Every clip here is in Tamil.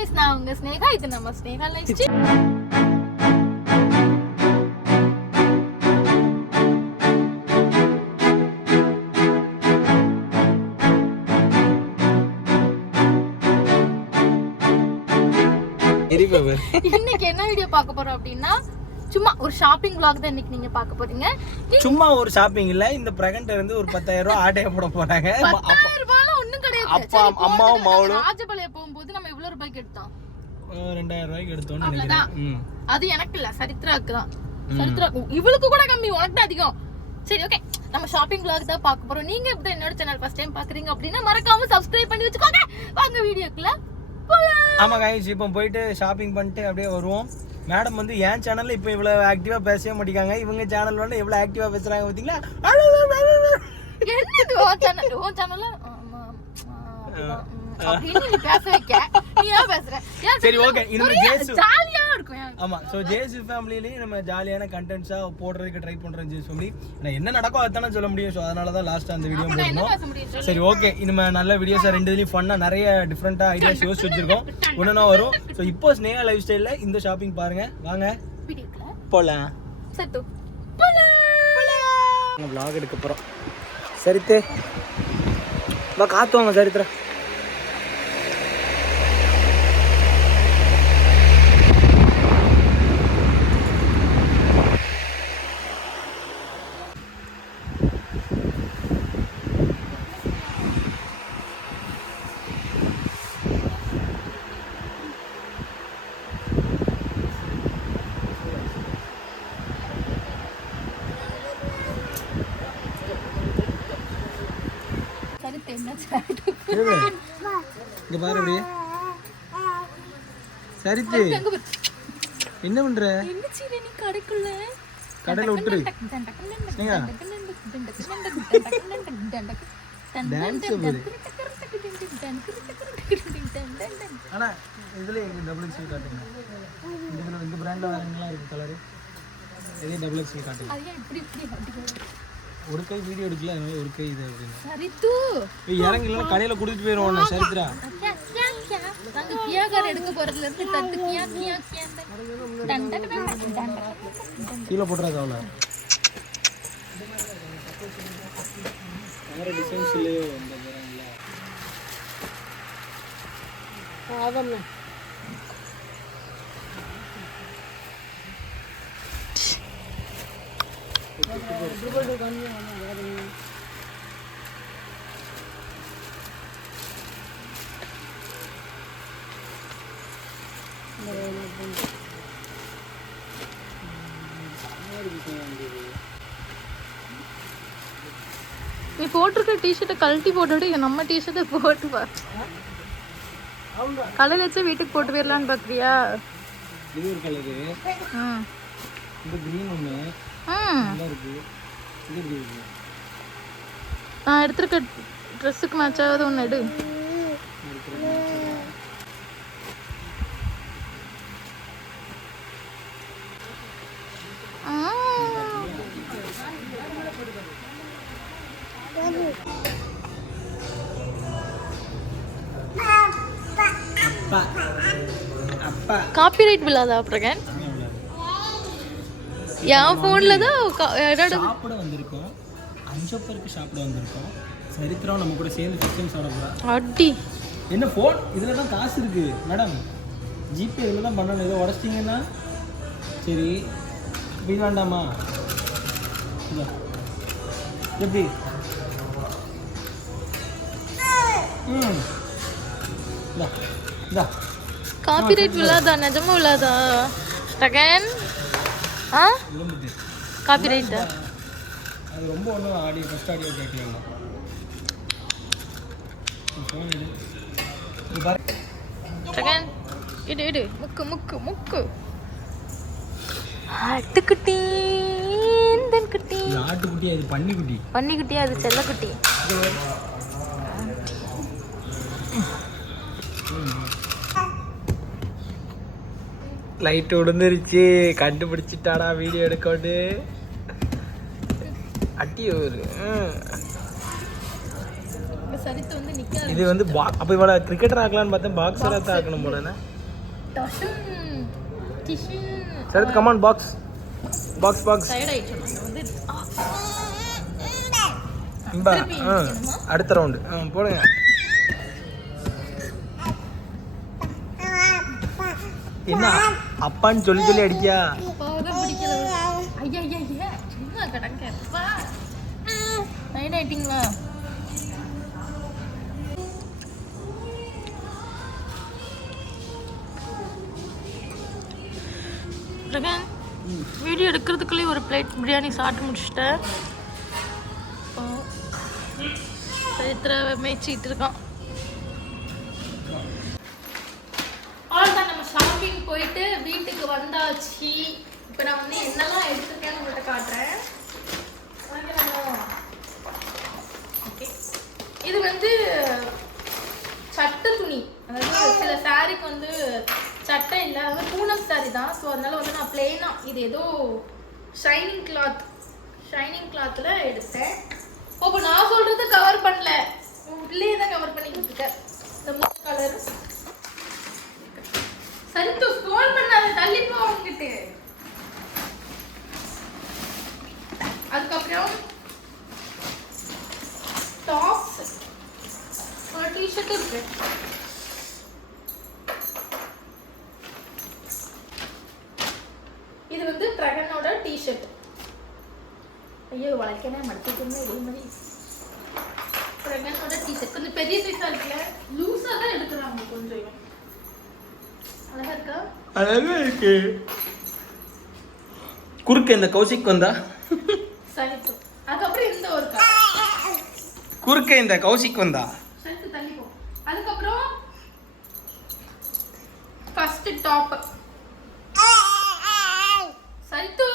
கைஸ் நான் உங்க ஸ்னேகா. இது நம்ம ஸ்னேகா லைஃப் இன்னைக்கு என்ன வீடியோ பார்க்க போறோம் அப்படின்னா சும்மா ஒரு ஷாப்பிங் vlog தான் இன்னைக்கு நீங்க பார்க்க போறீங்க. சும்மா ஒரு ஷாப்பிங் இல்ல இந்த பிரகண்ட் இருந்து ஒரு பத்தாயிரம் ரூபாய் ஆட்டைய போட போறாங்க. ஒண்ணும் கிடையாது. அப்பா, அம்மாவும், மகளும். ராஜபாளையம் போகும்போது ரூபாய்க்கு எடுத்தோம் அஹ் ரெண்டாயிரம் ரூபாய்க்கு எடுத்தோம்னு. நினைக்கிறேன். அது எனக்கு இல்ல சரித்ராக்கு தான். சரித்ரா இவளுக்கு கூட கம்மி உனக்கு தான் அதிகம். சரி ஓகே நம்ம ஷாப்பிங் vlog தான் பார்க்க போறோம். நீங்க இப்ப என்னோட சேனல் ஃபர்ஸ்ட் டைம் பாக்குறீங்க அப்படின்னா மறக்காம சப்ஸ்கிரைப் பண்ணி வச்சுக்கோங்க. வாங்க வீடியோக்குள்ள ஆமா காய்ச்சி இப்போ போயிட்டு ஷாப்பிங் பண்ணிட்டு அப்படியே வருவோம். மேடம் வந்து என் சேனல்ல இப்போ இவ்வளவு ஆக்டிவா பேசவே மாட்டேங்காங்க. இவங்க சேனல் வந்து எவ்வளவு ஆக்டிவா பேசுறாங்க பாத்தீங்களா என்னது உன் சேனல் உன் சேனல்ல ஆமா அப்படின்னு பேச வைக்க நீ ஏன் பேசுற? ஏன் சரி, okay. இனிமே ஜேசு. ஜாலியா இருக்கும். ஆமா ஸோ ஜேசு நம்ம ஜாலியான கண்டென்ட்ஸா போடுறதுக்கு ட்ரை பண்றோம் ஜேசு ஃபேமிலி என்ன நடக்கும் அதுதானே சொல்ல முடியும். ஸோ அதனால தான் லாஸ்ட் அந்த வீடியோ போடணும். சரி ஓகே இனிமே நல்ல வீடியோஸாக ரெண்டு இதுலையும் ஃபன்னாக நிறைய டிஃப்ரெண்ட்டாக ஐடியாஸ் யோசிச்சு வச்சிருக்கோம். ஒன்றுனா வரும். ஸோ இப்போ ஸ்னேகா லைஃப் ஸ்டைலில் இந்த ஷாப்பிங் பாருங்க. வாங்க. போகலாம் சத்து. போலாம். எடுக்க சரித்தே. வா காத்து வாங்க சரித்திரா. இங்க பாரு அப்படியே சரித்து என்ன பண்ற என்ன சீரை நீ கடைக்குள்ள கடையில விட்டுரு ஆனா இதுல எங்க டபுள் எக்ஸ்எல் காட்டுங்க இதுல இந்த பிராண்ட்ல வேறங்களா இருக்கு கலர் இதே டபுள் எக்ஸ்எல் காட்டுங்க ஒரு கை வீடியோ எடுக்கல அதனால ஒரு கை இது அப்படின்னு. சரித்து. ஏய், இறங்கல கடையில கொடுத்துட்டு போயிருவோம் சரித்ரா. நாங்க கியாகார் எடுக்க போறதுல இருந்து தட்டு கியா கியா கியா. கீழே வேற பிராண்ட்ல நீ போட்டிருக்க டிஷர்ட்டை கழட்டி போட்டுட்டு இங்க நம்ம டிஷர்ட்டை போட்டு வா. கடையில் வச்சு வீட்டுக்கு போட்டு போயிடலான்னு பார்க்குறியா இது ஒரு கலரு இந்த க்ரீன் ஒன்று நான் எடுத்திருக்க ட்ரெஸ்ஸுக்கு மேட்சாவது ஒன்று எடு. அப்பா. காப்பிரைட் விழாதா பிரகன் என் ஃபோனில் தான் சாப்பிட வந்திருக்கோம். அஞ்சு பேருக்கு சாப்பிட வந்திருக்கோம். சரித்திரம் நம்ம கூட சேர்ந்து சிக்கன் சாப்பிட அடி. என்ன ஃபோன் இதில் தான் காசு இருக்கு. மேடம் ஜிபே இதில் தான் பண்ணணும். ஏதோ உடச்சிட்டிங்கன்னா? சரி. இப்படி வேண்டாமா? இதோ. எப்படி? ம். காப்பிரைட் விழாதா? நிஜமா விழாதா? பிரகன் ஆ? விழுந்துட்டு காப்பிரைட்டா அது ரொம்ப ஒன்றும் ஆடியோ ஃபஸ்ட் ஆடியோ பாரு. பிரகன் இடு இடு. முக்கு முக்கு முக்கு. ஆட்டுக்குட்டி இந்தன் குட்டி. இது ஆட்டுக்குட்டியா இது பன்னிக்குட்டி? பன்னிக்குட்டி அது செல்லக்குட்டி? லைட் விழுந்துருச்சு கண்டுபிடிச்சிட்டாடா வீடியோ எடுக்கோண்டு அட்டி ஒரு இது வந்து அப்போ இவளை கிரிக்கெட்டர் ஆக்கலான்னு பார்த்தேன். பாக்ஸராக தான் ஆக்கணும் போல என்ன? டஷன் டிஷன் Sarath come on box box box இம்பா ஆ? அடுத்த ரவுண்டு ஆ போடுங்க. என்ன? அப்பான்னு சொல்லி சொல்லி அடிக்கியா வீடியோ எடுக்கிறதுக்குள்ளேயே ஒரு பிளேட் பிரியாணி சாப்பிட்டு முடிச்சிட்டேன். இப்போ சரித்திர மேய்ச்சிட்டு இருக்கான் அவ்வளோதான் நம்ம ஷாப்பிங் போயிட்டு வீட்டுக்கு வந்தாச்சு. இப்போ நான் வந்து என்னெல்லாம் எடுத்துருக்கேன்னு உங்கள்கிட்ட காட்டுறேன். ஓகே. இது வந்து சட்டை துணி. அதாவது சில சாரிக்கு வந்து சட்டை இல்லை அது பூனம் சாரி தான். ஸோ அதனால வந்து நான் பிளெயினாக இது ஏதோ ஷைனிங் கிளாத் ஷைனிங் கிளாத்தில் எடுத்தேன். அப்போ நான் சொல்கிறது கவர் பண்ணல. உன் தான் கவர் பண்ணிக்கிட்டு இருக்கேன் இந்த மூணு கலர் சரி தூ தள்ளி போ அதுக்கப்புறம் டாப் டிஷர்ட் இருக்கு. இது வந்து ட்ரகனோட டிஷர்ட் ஐயோ வளைக்கனே மடிச்சுக்கணும் இதே மாதிரி. ட்ரகனோட டிஷர்ட் கொஞ்சம் பெரிய சைஸாக இருக்குல்ல? லூஸாக தான் எடுக்கிறாங்க கொஞ்சம் அழகா இருக்கா? அழகா இருக்கு. குறுக்க இந்த கௌசிக் வந்தா? அதுக்கப்புறம் இந்த ஒரு குறுக்க இந்த கௌசிக் வந்தா? அதுக்கப்புறம் ஃபர்ஸ்ட் டாப் சரித்து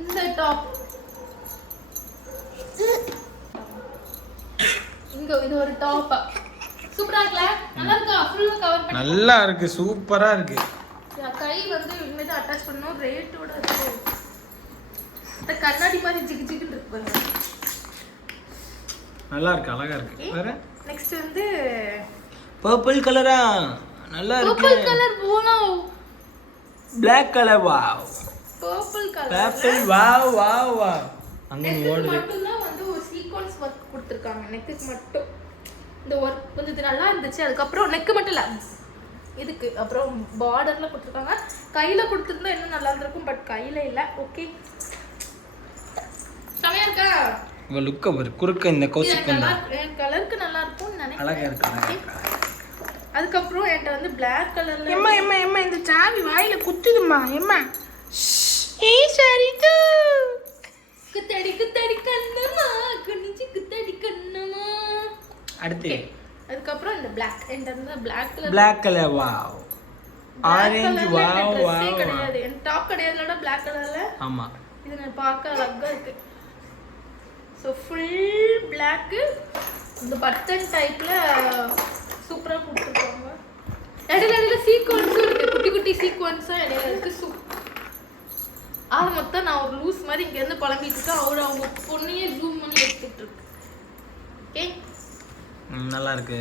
இந்த டாப் இங்க இது ஒரு டாப் சூப்பரா இருக்குல்ல? நல்லா இருக்கா? ஃபுல்லா கவர் பண்ணி நல்லா இருக்கு சூப்பரா இருக்கு. கை வந்து இனிமேல் அட்டாச் பண்ணணும். ரேட்டோட இருக்கு. இந்த கண்ணாடி மாதிரி ஜிகு ஜிகுன்னு இருக்கு பாருங்க. நல்லா இருக்கு அழகா இருக்கு. வேற? நெக்ஸ்ட் வந்து பர்பிள் கலரா நல்லா இருக்கு. பர்பிள் கலர் போனோம் black colour wow purple colour purple wow wow wow அங்க ஓடுது. மட்டும்தான் வந்து ஒரு சீக்வன்ஸ் ஒர்க் கொடுத்துருக்காங்க. நெக்குக்கு மட்டும். இந்த ஒர்க் கொஞ்சம் இது நல்லா இருந்துச்சு. அதுக்கப்புறம் நெக்கு மட்டும் இல்லை. இதுக்கு அப்புறம் பார்டர்ல கொடுத்துருக்காங்க. கையில கொடுத்துருந்தா இன்னும் நல்லா இருந்திருக்கும் பட் கையில இல்லை. ஓகே செமையா இருக்கா? உங்க லுக்க பாரு. குறுக்க இந்த கௌசிக் வந்தா கலருக்கு நல்லா இருக்கும்னு அழகா நினைக்கிறேன் இருக்கு அழகா இருக்கு. அதுக்கப்புறம் என்கிட்ட வந்து பிளாக் கலர்ல எம்மா எம்மா எம்மா இந்த சாவி வாயில குத்துதும்மா எம்மா. ஏய் சரிது குத்தடி குத்தடி கண்ணமா குனிஞ்சு குத்தடி கண்ணமா அடுத்து அதுக்கப்புறம் இந்த பிளாக் வந்து black colour black colour wow orange wow wow கிடையாது. என் டாப் கிடையாதுலடா பிளாக் கலர்ல ஆமா. இது நான் பார்க்க அழகா இருக்கு. ஸோ ஃபுல் பிளாக்கு இந்த பட்டன் டைப்ல சூப்பரா கொடுத்துருக்காங்க. இடையில இடையில சீக்வன்ஸும் இருக்கு. குட்டி குட்டி சீக்வன்ஸும் இடையில இருக்கு. சூப் ஆக மொத்தம் நான் ஒரு லூஸ் மாதிரி இங்க இருந்து புலம்பிட்டு இருக்கேன். அவரு அவங்க பொண்ணையே ஜூம் பண்ணி எடுத்துட்டு இருக்கு. நல்லா இருக்கு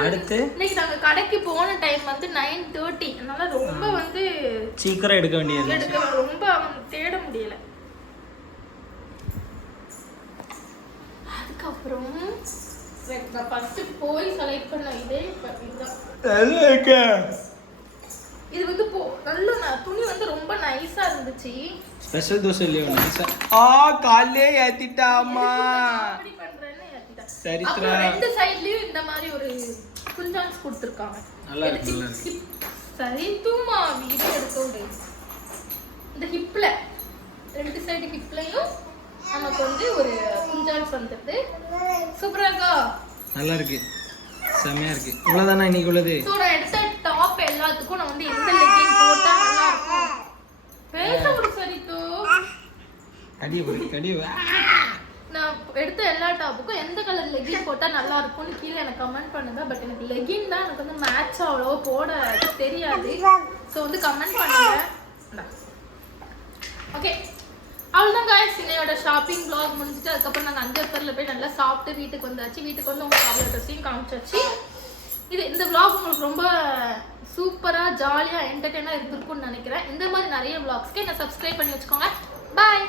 அடுத்து? இன்னைக்கு நாங்க கடைக்கு போன டைம் வந்து நைன் தேர்ட்டி அதனால ரொம்ப வந்து சீக்கிரம் எடுக்க வேண்டியது எடுக்க ரொம்ப தேட முடியல. அதுக்கப்புறம் ஃபர்ஸ்ட் போய் செலக்ட் பண்ண இதே இதுதான். இது வந்து போ நல்ல துணி வந்து ரொம்ப நைஸா இருந்துச்சு. ஸ்பெஷல் தோசை இல்லையோ? நைஸா ஆ. காலே ஏத்திட்டாமா. சரித்ரா. ரெண்டு சைடுலயும் இந்த மாதிரி ஒரு குஞ்சான்ஸ் கொடுத்துருக்காங்க. நல்லா இருக்கு, நல்லா இருக்கு. சரி தூமா வீடியோ முடியும் இந்த ஹிப்ல ரெண்டு சைடு ஹிப்லயும் நமக்கு வந்து ஒரு குஞ்சான்ஸ் வந்துருது சூப்பரா இருக்கா? நல்லா இருக்கு. செமையா இருக்கு. இவ்வளவுதானா இன்னைக்கு உள்ளது? நான் எடுத்த டாப் எல்லாத்துக்கும் நான் வந்து எந்த லெக்கிங் போட்டா நல்லா இருக்கும்? பேச ஒரு சரித்தோ. கடிய கடிய நான் எடுத்த எல்லா டாப்புக்கும் எந்த கலர் லெகின் போட்டா நல்லா இருக்கும்னு கீழே எனக்கு கமெண்ட் பண்ணுங்க. பட் எனக்கு லெகின் தான் எனக்கு வந்து மேட்ச் அவ்வளோ போட தெரியாது. ஸோ வந்து கமெண்ட் பண்ணுங்க. ஓகே அவ்வளோதான் காய்ஸ் சின்னையோட ஷாப்பிங் பிளாக் முடிஞ்சுட்டு அதுக்கப்புறம் நாங்கள் அஞ்சு பேரில் போய் நல்லா சாப்பிட்டு வீட்டுக்கு வந்தாச்சு. வீட்டுக்கு வந்து உங்களுக்கு அவ்வளோ ட்ரெஸ்ஸையும் காமிச்சாச்சு. இது இந்த விளாக் உங்களுக்கு ரொம்ப சூப்பராக ஜாலியாக என்டர்டெயினாக இருந்திருக்கும்னு நினைக்கிறேன். இந்த மாதிரி நிறைய விளாக்ஸ்க்கு என்ன சப்ஸ்கிரைப் பண்ணி வச்சுக்கோங்க. பாய்